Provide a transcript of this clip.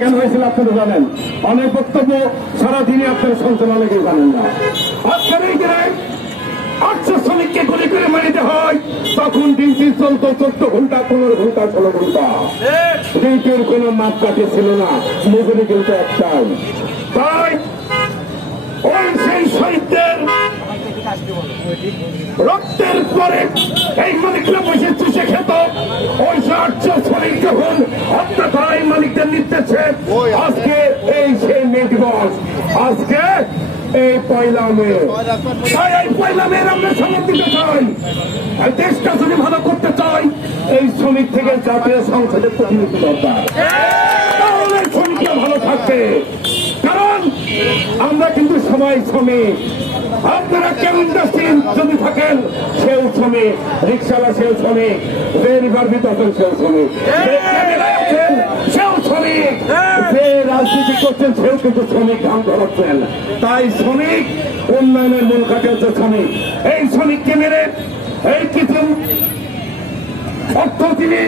কেন হয়েছিল আপনারা জানেন, অনেক বক্তব্য সারাদিনে আপনারা শুনছেন, অনেকেই জানেন না। আজকের এই দিনে 800 শ্রমিককে গুলি করে মারিতে হয়, তখন ডিউটি চলত 14 ঘন্টা, 15 ঘন্টা, 16 ঘন্টা। ডিউটির কোন মাপকাঠি ছিল না, মজুরি কিন্তু একটাই। তাই ওই সেই শহীদদের রক্তের পরে এই মালিকরা বসে চুষে খেত। ওই 800 শ্রমিক যখন হত্যা করা এই মালিকদের নির্দেশে আজকে এই সেই মে দিবস, আজকে এই 1 মে। তাই এই 1 মে আমরা সমর্থন দিতে চাই। এই দেশটা যদি ভালো করতে চাই, এই শ্রমিক থেকে জাতীয় সংসদের প্রতিনিধি দরকার, তাহলে শ্রমিকরা ভালো থাকবে। কারণ আমরা কিন্তু সবাই শ্রমিক। আপনারা কেমন ইন্ডাস্ট্রি যদি থাকেন, সেও শ্রমিক, রিক্সাওয়ালা সেও শ্রমিক, রিভার বিতরণ সেও শ্রমিক, সেও শ্রমিক, যে রাজনীতি করছেন সেও কিন্তু শ্রমিক কাম ধরাচ্ছেন। তাই শ্রমিক উন্নয়নের মূল কাঠে হচ্ছে শ্রমিক। এই শ্রমিককে মেরে এই কিছু অর্থ তিনি